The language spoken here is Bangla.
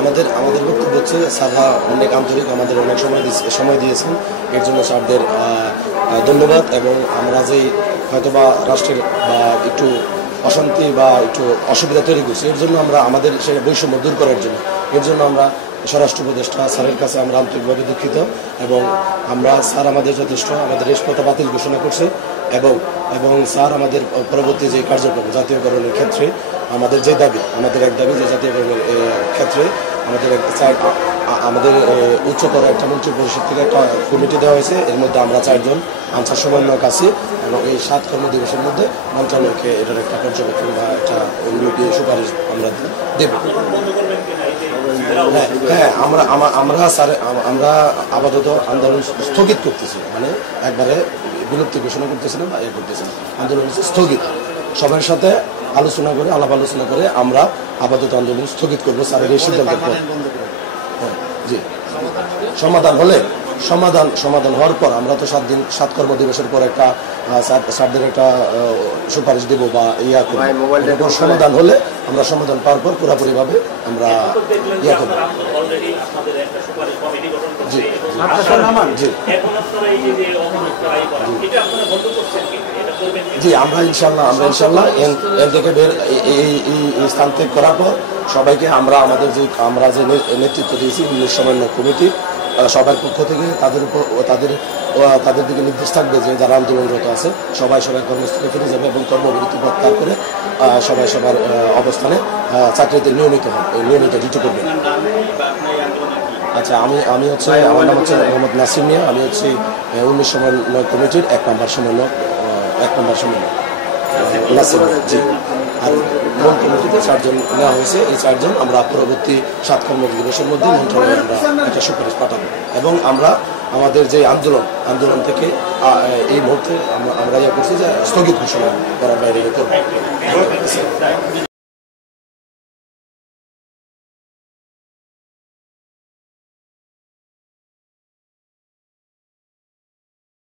আমাদের আমাদের বক্তব্য হচ্ছে স্যাররা অনেক আন্তরিক, আমাদের অনেক সময় দিয়েছেন, এর জন্য স্যারদের ধন্যবাদ। এবং আমরা যেই হয়তোবা রাষ্ট্রের বা একটু অশান্তি বা একটু অসুবিধা তৈরি করছি, এর জন্য আমরা আমাদের সেই বৈষম্য দূর করার জন্য, এর জন্য আমরা স্বরাষ্ট্র উপদেষ্টা স্যারের কাছে আমরা আন্তরিকভাবে দুঃখিত। এবং আমরা স্যার আমাদের যথেষ্ট, আমাদের রেশপথা বাতিল ঘোষণা করছে এবং এবং স্যার আমাদের পরবর্তী যে কার্যক্রম জাতীয়করণের ক্ষেত্রে আমাদের যে দাবি, আমাদের এক দাবি যে জাতীয়করণের ক্ষেত্রে আমাদের উচ্চতর একটা মন্ত্রী পরিষদ থেকে একটা কমিটি দেওয়া হয়েছে। এর মধ্যে আমরা 4 জন আনসার সমন্বয়ক আছি এবং এই 7 কর্মদিবসের মধ্যে মন্ত্রণালয়কে এটার একটা পর্যবেক্ষণ বা একটা সুপারিশ আমরা দেব। হ্যাঁ, আমরা আপাতত আন্দোলন স্থগিত করতেছি, মানে একবারে বিলুপ্তি ঘোষণা করতেছি না বা করতেছি না, আন্দোলন স্থগিত। সবার সাথে আলাপ আলোচনা করে আমরা আপাতত আন্দোলন স্থগিত করবো স্যারের এই সিদ্ধান্তের পর। জি, সমাধান হওয়ার পর আমরা তো 7 কর্মদিবসের পর একটা স্যারদের একটা সুপারিশ দেবো বা করবো। সমাধান হলে আমরা সমাধান পাওয়ার পর পুরোপুরিভাবে আমরা করবো। জি জি, আমরা ইনশাল্লাহ এর থেকে এই স্থান ত্যাগ করার পর সবাইকে আমরা যে নেতৃত্ব দিয়েছি 19 সমন্বয় কমিটি, সবার পক্ষ থেকে তাদের দিকে নির্দেশ থাকবে যে যারা আন্দোলনরত আছে সবাই কর্মস্থলে ফিরে যাবে এবং কর্মবিরতি প্রত্যাহার করে সবাই সবার অবস্থানে চাকরিতে নিয়মিত ডিউটি করবে। আচ্ছা, আমার নাম হচ্ছে মোহাম্মদ নাসিম মিয়া। আমি হচ্ছে 19 সমন্বয় কমিটির 1 নম্বর সমন্বয় নাসিম মিয়া। জি, আর মূল কমিটিতে 4 জন নেওয়া হয়েছে। এই 4 জন আমরা পরবর্তী 7 কর্মদিবসের মধ্যে মন্ত্রণালয়ে আমরা একটা সুপারিশ পাঠাবো এবং আমরা আমাদের যে আন্দোলন থেকে এই মুহূর্তে আমরা করছি যে স্থগিত ঘোষণা করার বাইরে করবো।